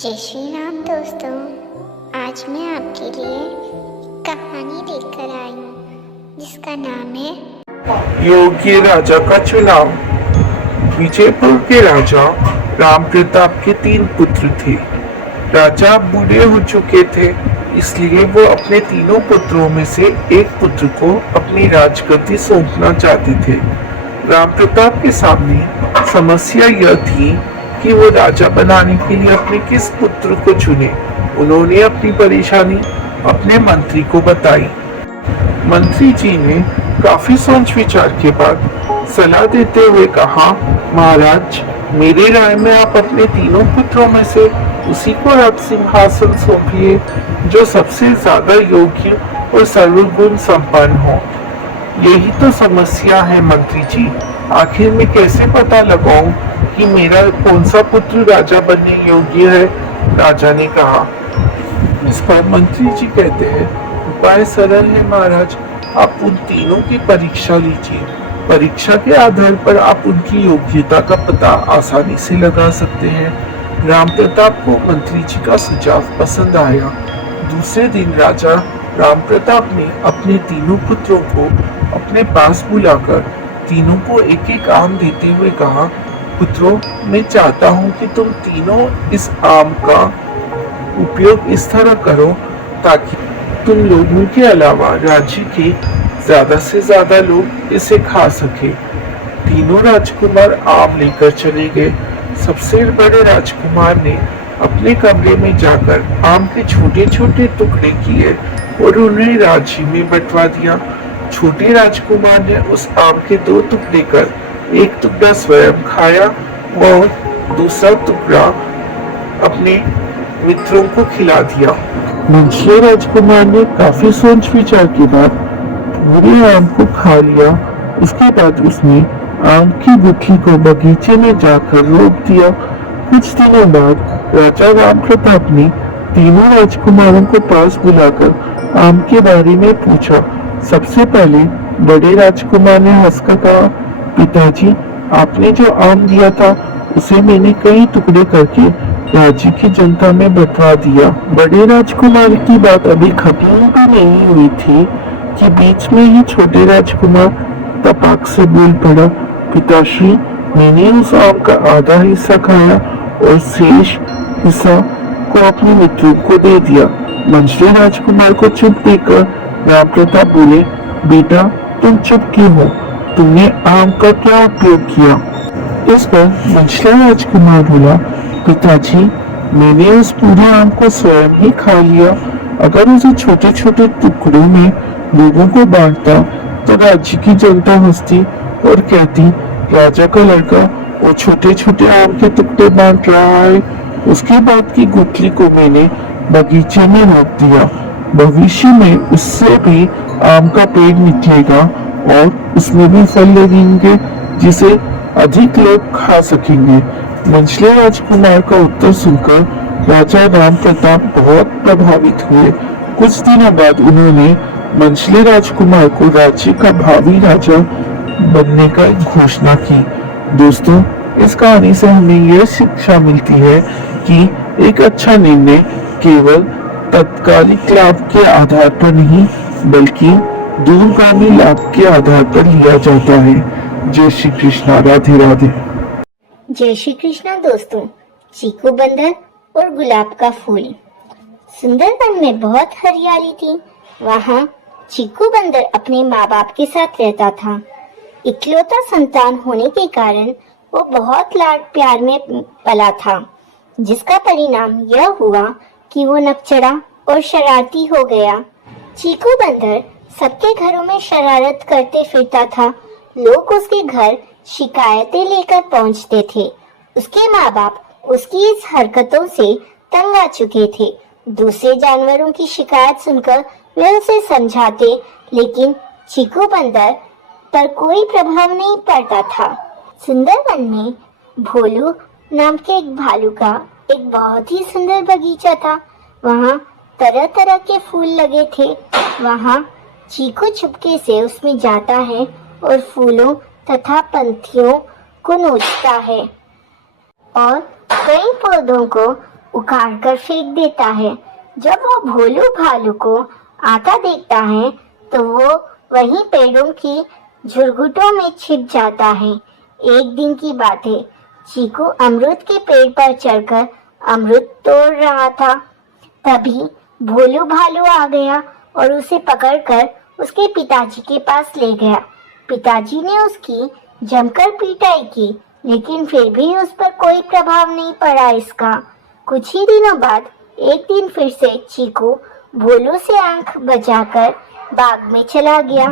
जय श्री राम दोस्तों। आज मैं आपके लिए कहानी लेकर आई हूँ जिसका नाम है योग्य राजा का चुनाव। विजयपुर के राजा राम प्रताप के 3 पुत्र थे। राजा बूढ़े हो चुके थे, इसलिए वो अपने तीनों पुत्रों में से एक पुत्र को अपनी राजगद्दी सौंपना चाहते थे। राम प्रताप के सामने समस्या यह थी कि वो राजा बनाने के लिए अपने किस पुत्र को चुने। उन्होंने अपनी परेशानी अपने मंत्री को बताई। मंत्री जी ने काफी सोच विचार के बाद सलाह देते हुए कहा, महाराज, मेरी राय में आप अपने तीनों पुत्रों में से उसी को आप सिंहासन सौंपिए जो सबसे ज्यादा योग्य और सर्वगुण संपन्न हो। यही तो समस्या है मंत्री जी, आखिर मैं कैसे पता लगाऊं कि मेरा कौन सा पुत्र राजा बनने योग्य है। राजा ने कहा। इस पर मंत्री जी कहते हैं, उपाय सरल है महाराज, आप उन तीनों की परीक्षा लीजिए। परीक्षा के आधार पर आप उनकी योग्यता का पता आसानी से लगा सकते हैं। राम प्रताप को मंत्री जी का सुझाव पसंद आया। दूसरे दिन राजा राम प्रताप ने अपने तीनों पुत्रों को अपने पास बुलाकर तीनों को एक एक आम देते हुए कहा, पुत्रों, मैं चाहता हूँ कि तुम तीनों इस आम का उपयोग इस तरह करो ताकि तुम लोगों के अलावा राज्य के ज्यादा से ज्यादा लोग इसे खा सके। तीनों राजकुमार आम लेकर चले गए। सबसे बड़े राजकुमार ने अपने कमरे में जाकर आम के छोटे छोटे टुकड़े किए और उन्हें राज्य में बंटवा दिया। छोटे राजकुमार ने उस आम के 2 टुकड़े कर एक टुकड़ा स्वयं खाया और दूसरा टुकड़ा अपने मित्रों को खिला दिया। मंझले राजकुमार ने काफी सोच विचार के बाद पूरे आम को खा लिया। उसके बाद उसने आम की गुठली को बगीचे में जाकर रोप दिया। कुछ दिनों बाद राजा राम प्रताप ने तीनों राजकुमारों को पास बुलाकर आम के बारे में पूछा। सबसे पहले बड़े राजकुमार ने हंसकर कहा, पिताजी, आपने जो आम दिया था उसे मैंने कई टुकड़े करके राज्य की जनता में बंटवा दिया। बड़े राजकुमार की बात अभी खत्म भी नहीं हुई थी कि बीच में ही छोटे राजकुमार तपाक से बोल पड़ा, पिताश्री, मैंने उस आम का आधा हिस्सा खाया और शेष हिस्सा को अपने मित्रों को दे दिया। मंझले राजकुमार को चुप देखकर राम प्रताप बोले, बेटा, तुम चुप क्यों हो? तुमने आम का क्या उपयोग किया? इस पर मंझला राजकुमार बोला, पिताजी, मैंने उस पूरे आम को स्वयं ही खा लिया। अगर उसे छोटे छोटे टुकड़ों में लोगों को बांटता तो राज्य की जनता हंसती और कहती, राजा का लड़का वो छोटे छोटे आम के टुकड़े बांट रहा है। उसके बाद की गुठली को मैंने बगीचे में रोप दिया। भविष्य में उससे भी आम का पेड़ निकलेगा और उसमें भी फल लगेंगे जिसे अधिक लोग खा सकेंगे। मंझले राजकुमार का उत्तर सुनकर राजा राम प्रताप बहुत प्रभावित हुए। कुछ दिनों बाद उन्होंने मंझले राजकुमार को राज्य का भावी राजा बनने का घोषणा की। दोस्तों, इस कहानी से हमें यह शिक्षा मिलती है कि एक अच्छा निर्णय केवल तत्कालिक लाभ के आधार पर नहीं बल्कि दूरगामी लाभ के आधार पर लिया जाता है। जय श्री कृष्णा। राधे राधे। जय श्री कृष्णा दोस्तों। चीकू बंदर और गुलाब का फूल। सुंदरवन में बहुत हरियाली थी। वहाँ चीकू बंदर अपने माँ बाप के साथ रहता था। इकलौता संतान होने के कारण वो बहुत लाड प्यार में पला था, जिसका परिणाम यह हुआ कि वो नकचड़ा और शरारती हो गया। चीकू बंदर सबके घरों में शरारत करते फिरता था। लोग उसके घर शिकायतें लेकर पहुंचते थे। उसके माँ बाप उसकी इस हरकतों से तंग आ चुके थे। दूसरे जानवरों की शिकायत सुनकर वे उसे समझाते, लेकिन चीकू बंदर पर कोई प्रभाव नहीं पड़ता था। सुंदरवन में भोलू नाम के एक भालू का एक बहुत ही सुंदर बगीचा था। वहाँ तरह तरह के फूल लगे थे। वहाँ चीकू चुपके से उसमें जाता है और फूलों तथा पंखियों को नोचता है और कई पौधों को उखाड़ कर फेंक देता है। जब वो भोलू भालू को आता देखता है तो वो वहीं पेड़ों की झुरमुटों में छिप जाता है। एक दिन की बात है, चीकू अमरूद के पेड़ पर चढ़कर अमरूद तोड़ रहा था। तभी भोलू भालू आ गया और उसे पकड़कर उसके पिताजी के पास ले गया। पिताजी ने उसकी जमकर पिटाई की, लेकिन फिर भी उस पर कोई प्रभाव नहीं पड़ा इसका। कुछ ही दिनों बाद एक दिन फिर से चीकू भोलू से आंख बचाकर बाग में चला गया।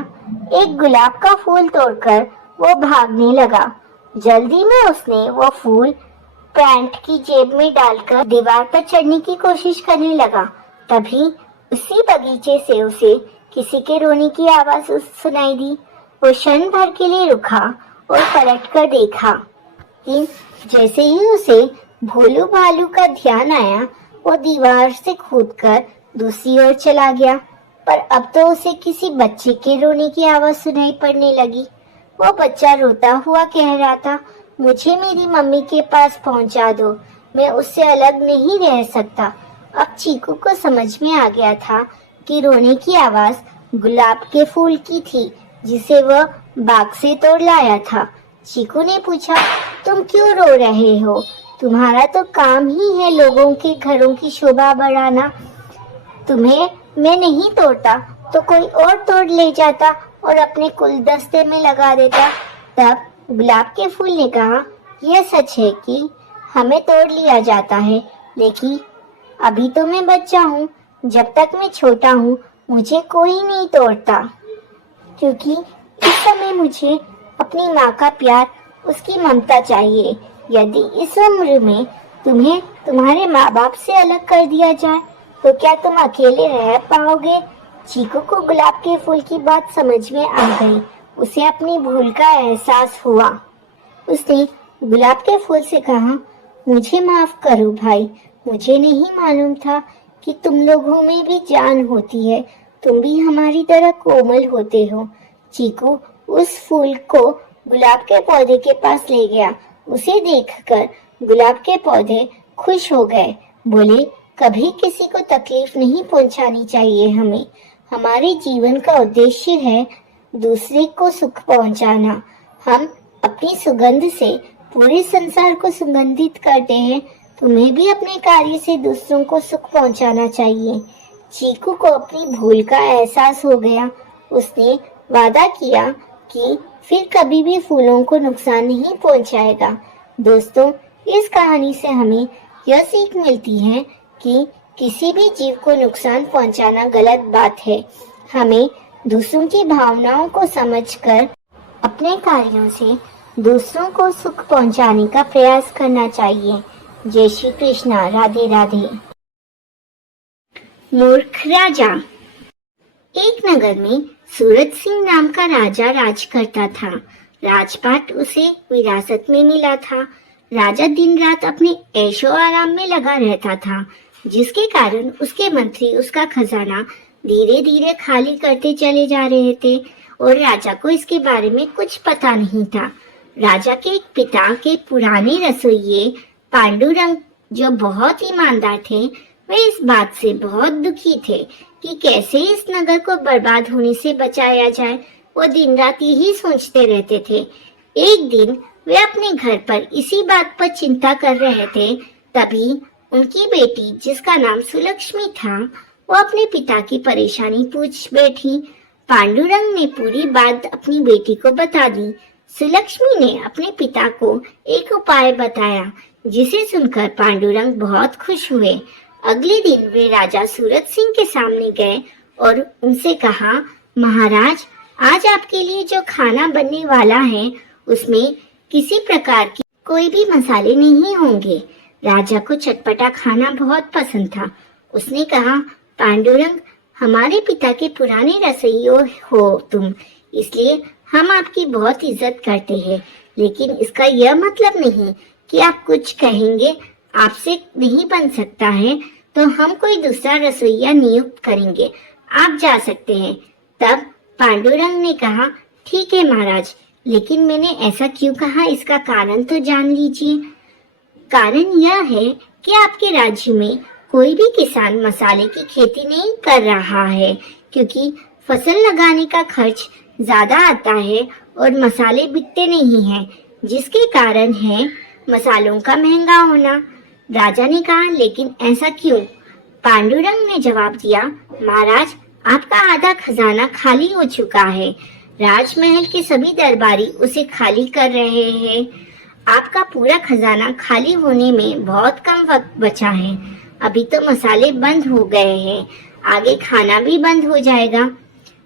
एक गुलाब का फूल तोड़कर वो भागने लगा। जल्दी में उसने वो फूल पैंट की जेब में डालकर दीवार पर चढ़ने की कोशिश करने लगा। तभी उसी बगीचे से उसे किसी के रोने की आवाज सुनाई दी। वो क्षण भर के लिए रुका और पलट कर देखा कि जैसे ही उसे भोलू भालू का ध्यान आया, वो दीवार से कूदकर दूसरी ओर चला गया। पर अब तो उसे किसी बच्चे के रोने की आवाज सुनाई पड़ने लगी। वो बच्चा रोता हुआ कह रहा था, मुझे मेरी मम्मी के पास पहुंचा दो, मैं उससे अलग नहीं रह सकता। अब चीकू को समझ में आ गया था कि रोने की आवाज गुलाब के फूल की थी, जिसे वह बाग से तोड़ लाया था। चीकू ने पूछा, तुम क्यों रो रहे हो? तुम्हारा तो काम ही है लोगों के घरों की शोभा बढ़ाना। तुम्हें मैं नहीं तोड़ता तो कोई और तोड़ ले जाता और अपने गुलदस्ते में लगा देता। तब गुलाब के फूल ने कहा, यह सच है कि हमें तोड़ लिया जाता है, लेकिन अभी तो मैं बच्चा हूँ। जब तक मैं छोटा हूँ मुझे कोई नहीं तोड़ता, क्योंकि इस समय मुझे अपनी माँ का प्यार, उसकी ममता चाहिए। यदि इस उम्र में तुम्हें तुम्हारे माँ बाप से अलग कर दिया जाए तो क्या तुम अकेले रह पाओगे? चीकू को गुलाब के फूल की बात समझ में आ गई। उसे अपनी भूल का एहसास हुआ। उसने गुलाब के फूल से कहा, मुझे माफ करो भाई, मुझे नहीं मालूम था कि तुम लोगों में भी जान होती है, तुम भी हमारी तरह कोमल होते हो। चीकू उस फूल को गुलाब के पौधे के पास ले गया। उसे देखकर गुलाब के पौधे खुश हो गए। बोले, कभी किसी को तकलीफ नहीं पहुंचानी चाहिए हमें। हमारे जीवन का उद्देश्य है दूसरे को सुख पहुंचाना। हम अपनी सुगंध से पूरे संसार को सुगंधित करते हैं। तुम्हें भी अपने कार्य से दूसरों को सुख पहुंचाना चाहिए। चीकू को अपनी भूल का एहसास हो गया। उसने वादा किया कि फिर कभी भी फूलों को नुकसान नहीं पहुंचाएगा। दोस्तों, इस कहानी से हमें यह सीख मिलती है कि किसी भी जीव को नुकसान पहुंचाना गलत बात है। हमें दूसरों की भावनाओं को समझकर अपने कार्यों से दूसरों को सुख पहुंचाने का प्रयास करना चाहिए। जय श्री कृष्णा। राधे राधे। मूर्ख राजा। एक नगर में सूरज सिंह नाम का राजा राज करता था। राजपाट उसे विरासत में मिला था। राजा दिन रात अपने ऐशो आराम में लगा रहता था, जिसके कारण उसके मंत्री उसका खजाना धीरे धीरे खाली करते चले जा रहे थे और राजा को इसके बारे में कुछ पता नहीं था। राजा के एक पिता के पुराने रसोइये पांडुरंग, जो बहुत ईमानदार थे, वे इस बात से बहुत दुखी थे कि कैसे इस नगर को बर्बाद होने से बचाया जाए। वो दिन रात यही सोचते रहते थे। एक दिन वे अपने घर पर इसी बात पर चिंता कर रहे थे। तभी उनकी बेटी, जिसका नाम सुलक्ष्मी था, वो अपने पिता की परेशानी पूछ बैठी। पांडुरंग ने पूरी बात अपनी बेटी को बता दी। सुलक्ष्मी ने अपने पिता को एक उपाय बताया, जिसे सुनकर पांडुरंग बहुत खुश हुए। अगले दिन वे राजा सूरज सिंह के सामने गए और उनसे कहा, महाराज, आज आपके लिए जो खाना बनने वाला है उसमें किसी प्रकार की कोई भी मसाले नहीं होंगे। राजा को चटपटा खाना बहुत पसंद था। उसने कहा, पांडुरंग, हमारे पिता के पुराने रसोइये हो तुम, इसलिए हम आपकी बहुत इज्जत करते हैं, लेकिन इसका यह मतलब नहीं कि आप कुछ कहेंगे आपसे नहीं बन सकता है तो हम कोई दूसरा रसोइया नियुक्त करेंगे, आप जा सकते हैं। तब पांडुरंग ने कहा, ठीक है महाराज, लेकिन मैंने ऐसा क्यों कहा, इसका कारण तो जान लीजिए। कारण यह है कि आपके राज्य में कोई भी किसान मसाले की खेती नहीं कर रहा है, क्योंकि फसल लगाने का खर्च ज्यादा आता है और मसाले बिकते नहीं हैं, जिसके कारण है मसालों का महंगा होना। राजा ने कहा, लेकिन ऐसा क्यों? पांडुरंग ने जवाब दिया, महाराज, आपका आधा खजाना खाली हो चुका है। राजमहल के सभी दरबारी उसे खाली कर रहे हैं। आपका पूरा खजाना खाली होने में बहुत कम वक्त बचा है। अभी तो मसाले बंद हो गए हैं, आगे खाना भी बंद हो जाएगा।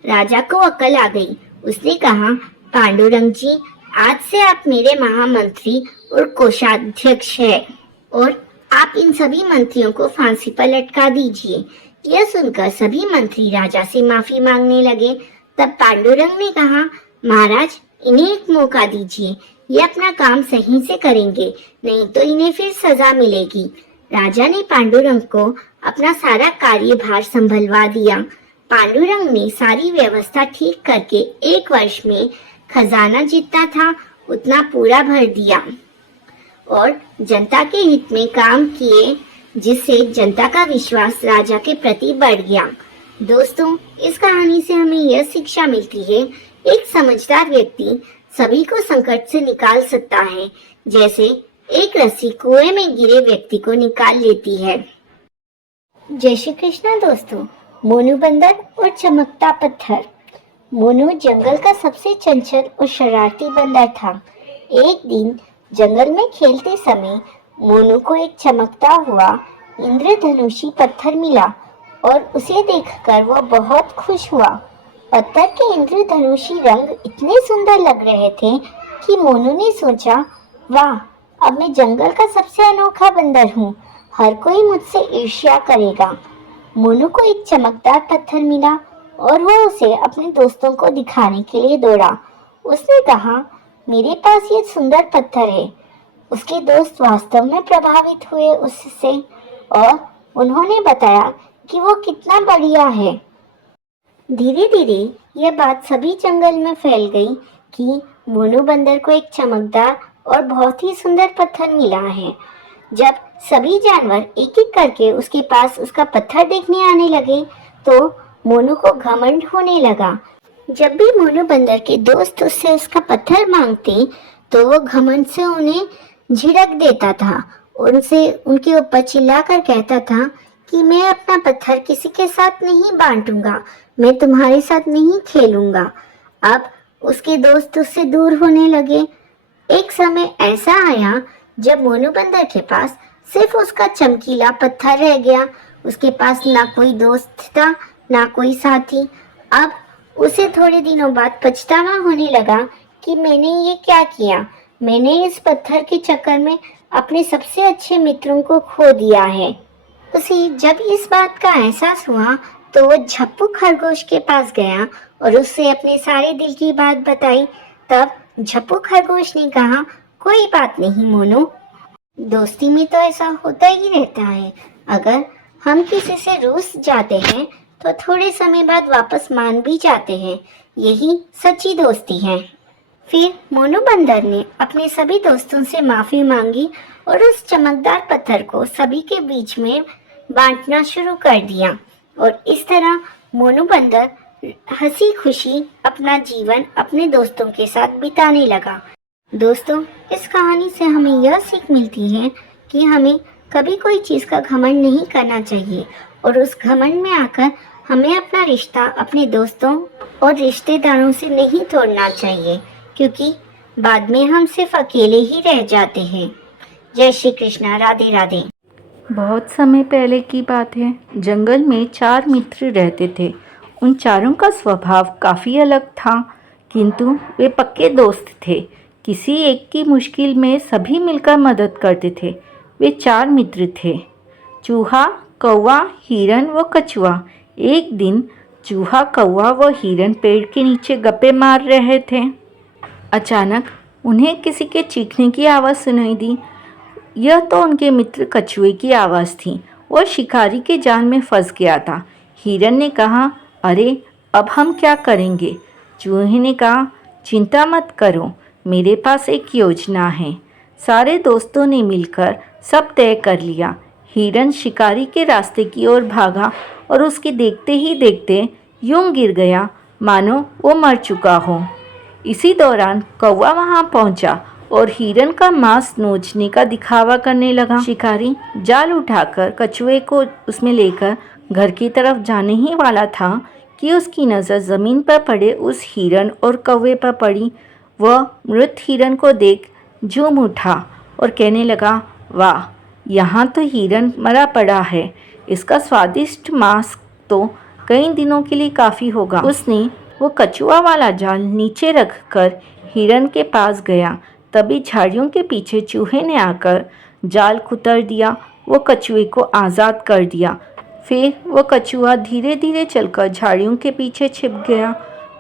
राजा को अकल आ गई। उसने कहा, पांडुरंग जी, आज से आप मेरे महामंत्री और कोषाध्यक्ष हैं और आप इन सभी मंत्रियों को फांसी पर लटका दीजिए। यह सुनकर सभी मंत्री राजा से माफी मांगने लगे। तब पांडुरंग ने कहा, महाराज, इन्हें एक मौका दीजिए, ये अपना काम सही से करेंगे, नहीं तो इन्हें फिर सजा मिलेगी। राजा ने पांडुरंग को अपना सारा कार्यभार संभलवा दिया। पांडुरंग ने सारी व्यवस्था ठीक करके 1 वर्ष में खजाना जितना था उतना पूरा भर दिया और जनता के हित में काम किए, जिससे जनता का विश्वास राजा के प्रति बढ़ गया। दोस्तों, इस कहानी से हमें यह शिक्षा मिलती है, एक समझदार व्यक्ति सभी को संकट से निकाल सकता है, जैसे एक रस्सी कुएं में गिरे व्यक्ति को निकाल लेती है। जय श्री कृष्ण दोस्तों। मोनू बंदर और चमकता पत्थर। मोनू जंगल का सबसे चंचल और शरारती बंदर था। एक दिन जंगल में खेलते समय मोनू को एक चमकता हुआ इंद्रधनुषी पत्थर मिला और उसे देखकर वह बहुत खुश हुआ। पत्थर के इंद्रधनुषी रंग इतने सुंदर लग रहे थे कि मोनू ने सोचा, वाह, अब मैं जंगल का सबसे अनोखा बंदर हूँ, हर कोई मुझसे ईर्ष्या करेगा। मोनू को एक चमकदार पत्थर मिला और वो उसे अपने दोस्तों को दिखाने के लिए दौड़ा। उसने कहा, मेरे पास ये सुंदर पत्थर है। उसके दोस्त वास्तव में प्रभावित हुए उससे और उन्होंने बताया कि वो कितना बढ़िया है। धीरे धीरे यह बात सभी जंगल में फैल गई कि मोनू बंदर को एक चमकदार और बहुत ही सुंदर पत्थर मिला है। जब सभी जानवर एक एक करके उसके पास उसका पत्थर देखने आने लगे तो मोनू को घमंड होने लगा। जब भी मोनू बंदर के दोस्त उससे उसका पत्थर मांगते तो वो घमंड से उन्हें झिड़क देता था, उनसे उनके ऊपर चिल्लाकर कहता था कि मैं अपना पत्थर किसी के साथ नहीं बांटूंगा, मैं तुम्हारे साथ नहीं खेलूंगा। अब उसके दोस्त उससे दूर होने लगे। एक समय ऐसा आया जब मोनू बंदर के पास सिर्फ उसका चमकीला पत्थर रह गया। उसके पास ना कोई दोस्त था, ना कोई साथी। अब उसे थोड़े दिनों बाद पछतावा होने लगा कि मैंने ये क्या किया। मैंने इस पत्थर के चक्कर में अपने सबसे अच्छे मित्रों को खो दिया है। उसे जब इस बात का एहसास हुआ तो वो झप्पू खरगोश के पास गया और उससे अपने सारे दिल की बात बताई। तब झप्पू खरगोश ने कहा, कोई बात नहीं मोनू, दोस्ती में तो ऐसा होता ही रहता है। अगर हम किसी से रूस जाते हैं तो थोड़े समय बाद वापस मान भी जाते हैं, यही सच्ची दोस्ती है। फिर मोनू बंदर ने अपने सभी दोस्तों से माफी मांगी और उस चमकदार पत्थर को सभी के बीच में बांटना शुरू कर दिया और इस तरह मोनू बंदर हंसी खुशी अपना जीवन अपने दोस्तों के साथ बिताने लगा। दोस्तों, इस कहानी से हमें यह सीख मिलती है कि हमें कभी कोई चीज़ का घमंड नहीं करना चाहिए और उस घमंड में आकर हमें अपना रिश्ता अपने दोस्तों और रिश्तेदारों से नहीं तोड़ना चाहिए, क्योंकि बाद में हम सिर्फ अकेले ही रह जाते हैं। जय श्री कृष्णा। राधे राधे। बहुत समय पहले की बात है। जंगल में 4 मित्र रहते थे। उन चारों का स्वभाव काफ़ी अलग था, किंतु वे पक्के दोस्त थे। किसी एक की मुश्किल में सभी मिलकर मदद करते थे। वे 4 मित्र थे, चूहा, कौवा, हिरन व कछुआ। एक दिन चूहा, कौवा व हिरन पेड़ के नीचे गप्पे मार रहे थे। अचानक उन्हें किसी के चीखने की आवाज़ सुनाई दी। यह तो उनके मित्र कछुए की आवाज़ थी। वह शिकारी के जाल में फंस गया था। हिरन ने कहा, अरे अब हम क्या करेंगे? चूहे ने कहा, चिंता मत करो, मेरे पास एक योजना है। सारे दोस्तों ने मिलकर सब तय कर लिया। हिरन शिकारी के रास्ते की ओर भागा और उसके देखते ही देखते यूं गिर गया मानो वो मर चुका हो। इसी दौरान कौवा वहां पहुंचा और हिरन का मांस नोचने का दिखावा करने लगा। शिकारी जाल उठाकर कछुए को उसमें लेकर घर की तरफ जाने ही वाला था कि उसकी नज़र ज़मीन पर पड़े उस हिरन और कौवे पर पड़ी। वह मृत हिरन को देख झूम उठा और कहने लगा, वाह, यहाँ तो हिरन मरा पड़ा है, इसका स्वादिष्ट मांस तो कई दिनों के लिए काफ़ी होगा। उसने वो कछुआ वाला जाल नीचे रखकर हिरन के पास गया। तभी झाड़ियों के पीछे चूहे ने आकर जाल कुतर दिया, वो कछुए को आज़ाद कर दिया। फिर वो कछुआ धीरे धीरे चलकर झाड़ियों के पीछे छिप गया।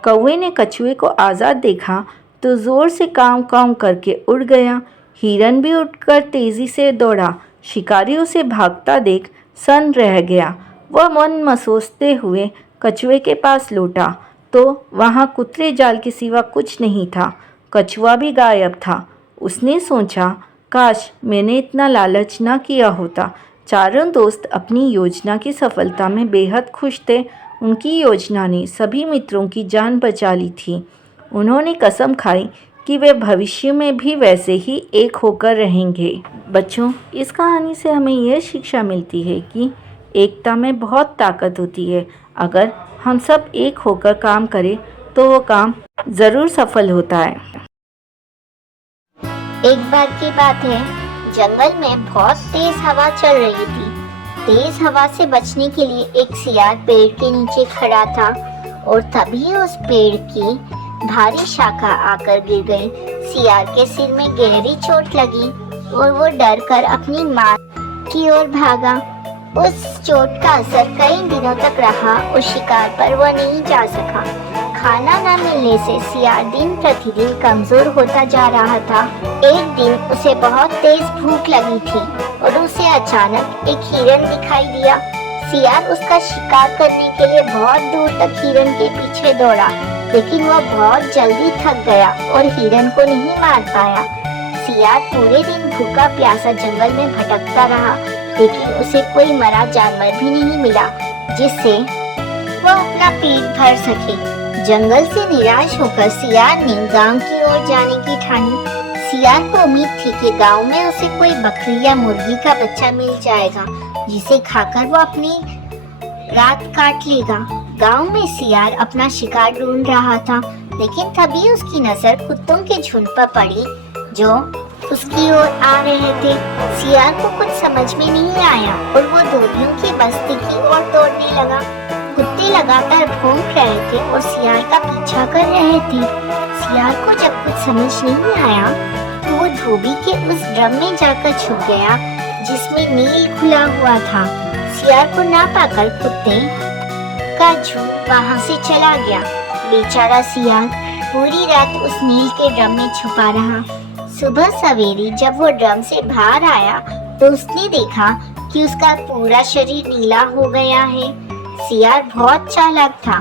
कौवे ने कछुए को आज़ाद देखा तो ज़ोर से काँव काँव करके उड़ गया। हिरन भी उठकर तेज़ी से दौड़ा। शिकारी उसे भागता देख सन्न रह गया। वह मन मसोसते हुए कछुए के पास लौटा तो वहाँ कुतरे जाल के सिवा कुछ नहीं था। कछुआ भी गायब था। उसने सोचा, काश मैंने इतना लालच न किया होता। चारों दोस्त अपनी योजना की सफलता में बेहद खुश थे। उनकी योजना ने सभी मित्रों की जान बचा ली थी। उन्होंने कसम खाई कि वे भविष्य में भी वैसे ही एक होकर रहेंगे। बच्चों, इस कहानी से हमें यह शिक्षा मिलती है कि एकता में बहुत ताकत होती है। अगर हम सब एक होकर काम करें तो वो काम ज़रूर सफल होता है। एक बार की बात है, जंगल में बहुत तेज हवा चल रही थी। तेज हवा से बचने के लिए एक सियार पेड़ के नीचे खड़ा था और तभी उस पेड़ की भारी शाखा आकर गिर गई। सियार के सिर में गहरी चोट लगी और वो डर कर अपनी मां की ओर भागा। उस चोट का असर कई दिनों तक रहा और शिकार पर वह नहीं जा सका। खाना न मिलने से सियार दिन प्रतिदिन कमजोर होता जा रहा था। एक दिन उसे बहुत तेज भूख लगी थी और उसे अचानक एक हिरन दिखाई दिया। सियार उसका शिकार करने के लिए बहुत दूर तक हिरन के पीछे दौड़ा, लेकिन वह बहुत जल्दी थक गया और हिरन को नहीं मार पाया। सियार पूरे दिन भूखा प्यासा जंगल में भटकता रहा, लेकिन उसे कोई मरा जानवर भी नहीं मिला जिससे वह अपना पेट भर सके। जंगल से निराश होकर सियार ने गांव की ओर जाने की ठानी। सियार को उम्मीद थी कि गांव में उसे कोई बकरी या मुर्गी का बच्चा मिल जाएगा, जिसे खाकर वो अपनी रात काट लेगा। गांव में सियार अपना शिकार ढूंढ रहा था, लेकिन तभी उसकी नजर कुत्तों के झुंड पर पड़ी जो उसकी ओर आ रहे थे। सियार को कुछ समझ में नहीं आया और वो धोबियों की बस्ती की ओर दौड़ने लगा। कुत्ते लगातार भौंक रहे थे और सियार का पीछा कर रहे थे। सियार को जब कुछ समझ नहीं आया तो वो धोबी के उस ड्रम में जाकर छुप गया जिसमें नील खुला हुआ था। सियार को ना पाकर कुत्ते का झुंड वहां से चला गया। बेचारा सियार पूरी रात उस नील के ड्रम में छुपा रहा। सुबह सवेरे जब वो ड्रम से बाहर आया तो उसने देखा कि उसका पूरा शरीर नीला हो गया है। सियार बहुत चालाक था।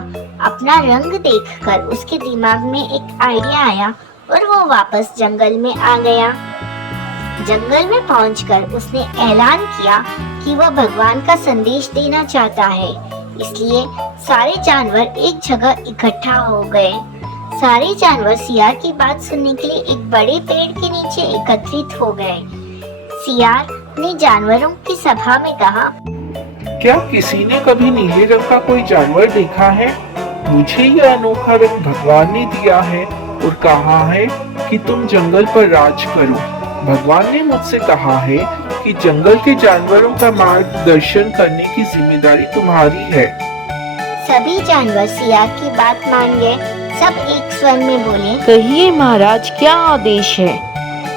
अपना रंग देखकर उसके दिमाग में एक आइडिया आया और वो वापस जंगल में आ गया। जंगल में पहुंचकर उसने ऐलान किया कि वह भगवान का संदेश देना चाहता है। इसलिए सारे जानवर एक जगह इकट्ठा हो गए। सारे जानवर सियार की बात सुनने के लिए एक बड़े पेड़ के नीचे एकत्रित हो गए। सियार ने जानवरों की सभा में कहा, क्या किसी ने कभी नीले रंग का कोई जानवर देखा है? मुझे यह अनोखा रंग भगवान ने दिया है और कहा है कि तुम जंगल पर राज करो। भगवान ने मुझसे कहा है कि जंगल के जानवरों का मार्गदर्शन करने की जिम्मेदारी तुम्हारी है। सभी जानवर सियार की बात मान गए। सब एक स्वर में बोले, कहिए महाराज, क्या आदेश है?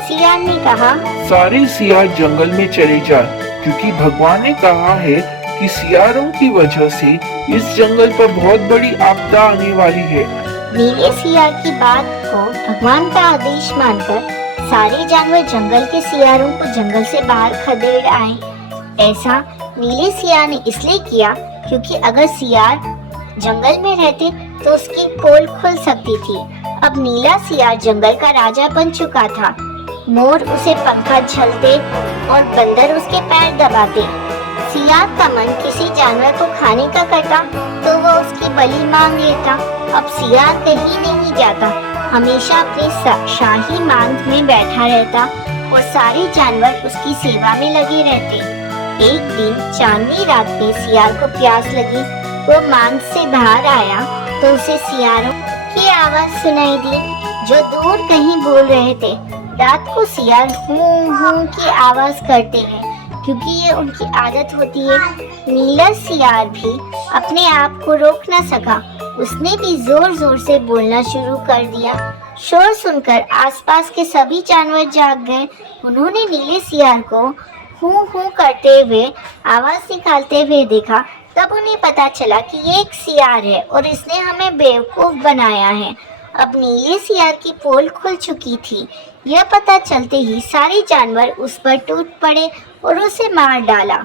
सियार ने कहा, सारे सियार जंगल में चले जाएं, क्योंकि भगवान ने कहा है कि सियारों की वजह से इस जंगल पर बहुत बड़ी आपदा आने वाली है। नीले सियार की बात को भगवान का आदेश मानकर सारे जानवर जंगल के सियारों को जंगल से बाहर खदेड़ आए। ऐसा नीले सियार ने इसलिए किया क्योंकि अगर सियार जंगल में रहते तो उसकी पोल खुल सकती थी। अब नीला सियार जंगल का राजा बन चुका था। मोर उसे पंखा झलते और बंदर उसके पैर दबाते। सियार का मन किसी जानवर को खाने का करता तो वो उसकी बलि मांग लेता। अब सियार कहीं नहीं जाता, हमेशा अपनी शाही मांग में बैठा रहता और सारे जानवर उसकी सेवा में लगे रहते। एक दिन चांदनी रात में सियार को प्यास लगी। वो मांग से बाहर आया तो उसे सियारों की आवाज सुनाई दी जो दूर कहीं बोल रहे थे। रात को सियार हूं हूं की आवाज करते हैं क्योंकि ये उनकी आदत होती है। नीला सियार भी अपने आप को रोक न सका, उसने भी जोर जोर से बोलना शुरू कर दिया। शोर सुनकर आसपास के सभी जानवर जाग गए। उन्होंने नीले सियार को हूं हूं करते हुए आवाज निकालते हुए देखा। तब उन्हें पता चला कि ये एक सियार है और इसने हमें बेवकूफ बनाया है। अब नीले सियार की पोल खुल चुकी थी। यह पता चलते ही सारे जानवर उस पर टूट पड़े और उसे मार डाला।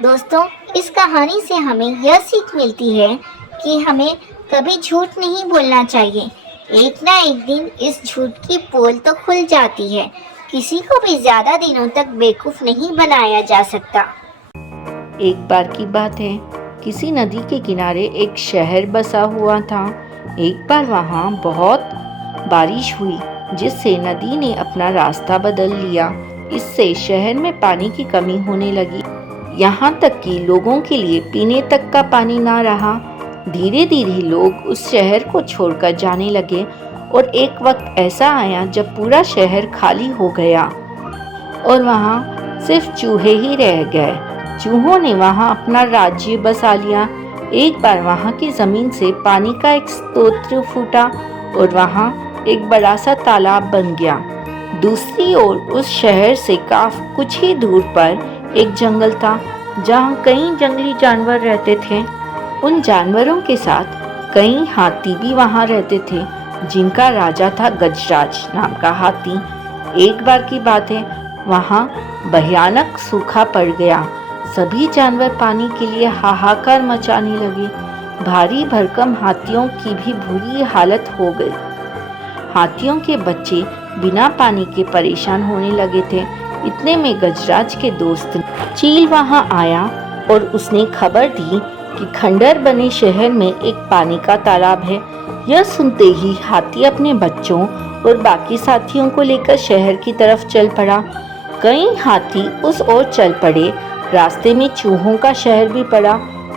दोस्तों, इस कहानी से हमें यह सीख मिलती है कि हमें कभी झूठ नहीं बोलना चाहिए। एक ना एक दिन इस झूठ की पोल तो खुल जाती है। किसी को भी ज्यादा दिनों तक बेवकूफ नहीं बनाया जा सकता। एक बार की बात है, किसी नदी के किनारे एक शहर बसा हुआ था। एक बार वहाँ बहुत बारिश हुई जिससे नदी ने अपना रास्ता बदल लिया। इससे शहर में पानी की कमी होने लगी, यहाँ तक कि लोगों के लिए पीने तक का पानी ना रहा। धीरे धीरे लोग उस शहर को छोड़कर जाने लगे और एक वक्त ऐसा आया जब पूरा शहर खाली हो गया और वहाँ सिर्फ चूहे ही रह गए। चूहों ने वहाँ अपना राज्य बसा लिया। एक बार वहाँ की जमीन से पानी का एक स्रोत फूटा और वहाँ एक बड़ा सा तालाब बन गया। दूसरी ओर उस शहर से कुछ ही दूर पर एक जंगल था जहाँ कई जंगली जानवर रहते थे। उन जानवरों के साथ कई हाथी भी वहाँ रहते थे जिनका राजा था गजराज नाम का हाथी। एक बार की बात है, वहाँ भयानक सूखा पड़ गया। सभी जानवर पानी के लिए हाहाकार मचाने लगे। भारी भरकम हाथियों की भी बुरी हालत हो गई। हाथियों के बच्चे बिना पानी के परेशान होने लगे थे। इतने में गजराज के दोस्त चील वहाँ आया और उसने खबर दी कि खंडर बने शहर में एक पानी का तालाब है। यह सुनते ही हाथी अपने बच्चों और बाकी साथियों को लेकर शहर की तरफ चल पड़ा। कई हाथी उस ओर चल पड़े। रास्ते में चूहों का शहर भी पड़ा।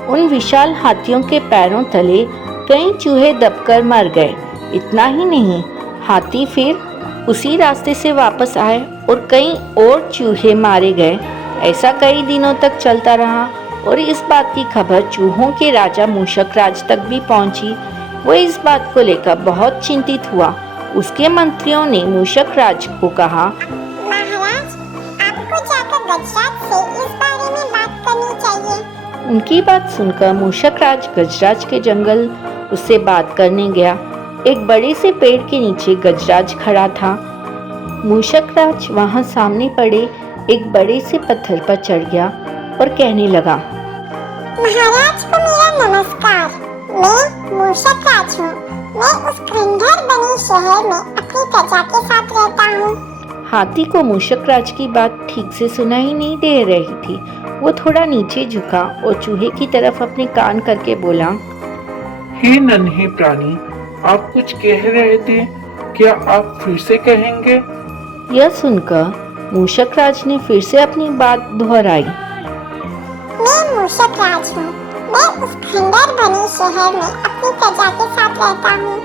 उन विशाल हाथियों के पैरों तले कई चूहे दबकर मर गए। इतना ही नहीं, हाथी फिर उसी रास्ते से वापस आए और कई और चूहे मारे गए। ऐसा कई दिनों तक चलता रहा और इस बात की खबर चूहों के राजा मूषक राज तक भी पहुंची। वो इस बात को लेकर बहुत चिंतित हुआ। उसके मंत्रियों ने मूषक राज को कहा, महाराज, आपको जाकर गजराज से इस बारे में बात करनी चाहिए। उनकी बात सुनकर मूषक राज गजराज के जंगल उससे बात करने गया। एक बड़े से पेड़ के नीचे गजराज खड़ा था। मूषक राज वहाँ सामने पड़े एक बड़े से पत्थर पर चढ़ गया और कहने लगा, महाराज को मेरा नमस्कार। मैं मूषक राज हूँ। मैं उस खंडर बने शहर में अपनी प्रजा के साथ रहता हूँ। हाथी को मूषक राज की बात ठीक से सुनाई नहीं दे रही थी। वो थोड़ा नीचे झुका और चूहे की तरफ अपने कान करके बोला, हे नन्हे प्राणी, आप कुछ कह रहे थे, क्या आप फिर से कहेंगे? यह सुनकर मूषक राज ने फिर से अपनी बात दोहराई। मैं मूषक राज हूँ। मैं उस खंडर बने शहर में अपनी प्रजा के साथ रहता हूँ।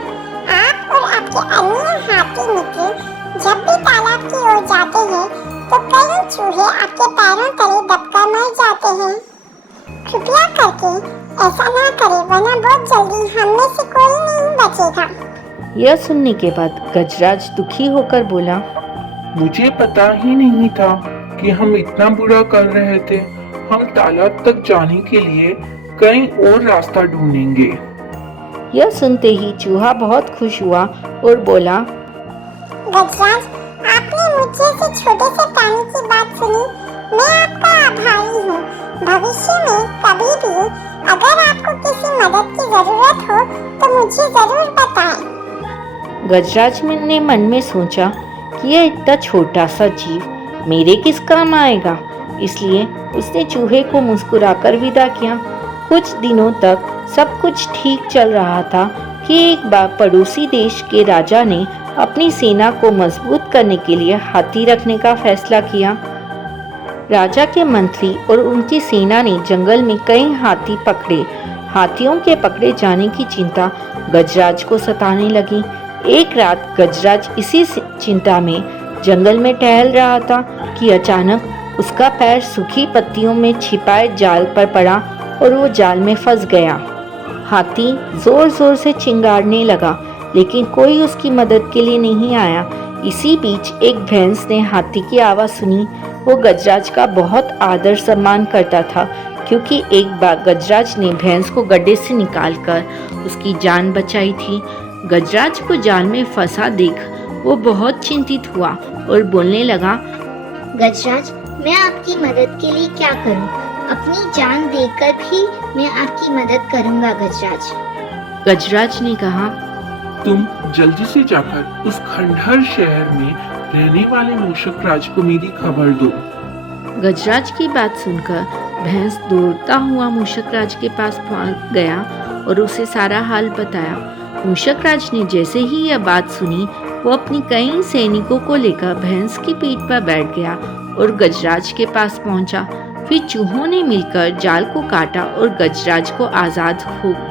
आप और आपके अन्य हाथी मित्र जब भी तालाब की ओर जाते हैं तो कई चूहे आपके पैरों तले दबकर मर जाते हैं। कृपया करके ऐसा ना करें, वरना बहुत जल्दी हम में से कोई नहीं बचेगा। यह सुनने के बाद गजराज दुखी होकर बोला, मुझे पता ही नहीं था कि हम इतना बुरा कर रहे थे। हम तालाब तक जाने के लिए कहीं और रास्ता ढूंढेंगे। यह सुनते ही चूहा बहुत खुश हुआ और बोला, गजराज, आपने मुझे से छोटे से प्राणी की बात सुनी। मैं आपका आभारी हूँ। भविष्य में कभी भी अगर आपको किसी मदद की जरूरत हो तो मुझे जरूर बताएं। गजराज ने मन में सोचा, कि यह इतना छोटा सा जीव मेरे किस काम आएगा, इसलिए उसने चूहे को मुस्कुराकर विदा किया। कुछ दिनों तक सब कुछ ठीक चल रहा था कि एक बार पड़ोसी देश के राजा ने अपनी सेना को मजबूत करने के लिए हाथी रखने का फैसला किया। राजा के मंत्री और उनकी सेना ने जंगल में कई हाथी पकड़े। हाथियों के पकड़े जाने की चिंता गजराज को सताने लगी। एक रात गजराज इसी चिंता में जंगल में टहल रहा था कि अचानक उसका पैर सूखी पत्तियों में छिपाए जाल पर पड़ा और वो जाल में फंस गया। हाथी जोर जोर से चिंगारने लगा, लेकिन कोई उसकी मदद के लिए नहीं आया। इसी बीच एक भैंस ने हाथी की आवाज़ सुनी। वो गजराज का बहुत आदर सम्मान करता था, क्योंकि एक बार गजराज ने भैंस को गड्ढे से निकालकर उसकी जान बचाई थी। गजराज को जाल में फंसा देख वो बहुत चिंतित हुआ और बोलने लगा, गजराज, मैं आपकी मदद के लिए क्या करूं? अपनी जान देकर भी मैं आपकी मदद करूंगा गजराज। गजराज ने कहा, तुम जल्दी से जाकर उस खंडहर शहर में रहने वाले मूषक राज को मेरी खबर दो। गजराज की बात सुनकर भैंस दौड़ता हुआ मूषक राज के पास पहुंच गया और उसे सारा हाल बताया। मूषक राज ने जैसे ही यह बात सुनी, वो अपनी कई सैनिकों को लेकर भैंस की पीठ पर बैठ गया और गजराज के पास पहुंचा। फिर चूहों ने मिलकर जाल को काटा और गजराज को आजाद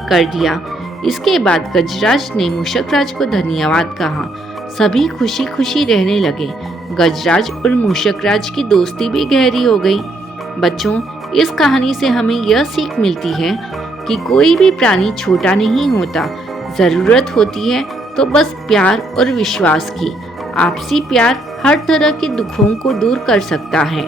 कर दिया। इसके बाद गजराज ने मूषक राज को धन्यवाद कहा। सभी खुशी खुशी रहने लगे। गजराज और मूषक राज की दोस्ती भी गहरी हो गई। बच्चों, इस कहानी से हमें यह सीख मिलती है कि कोई भी प्राणी छोटा नहीं होता। जरूरत होती है तो बस प्यार और विश्वास की। आपसी प्यार हर तरह के दुखों को दूर कर सकता है।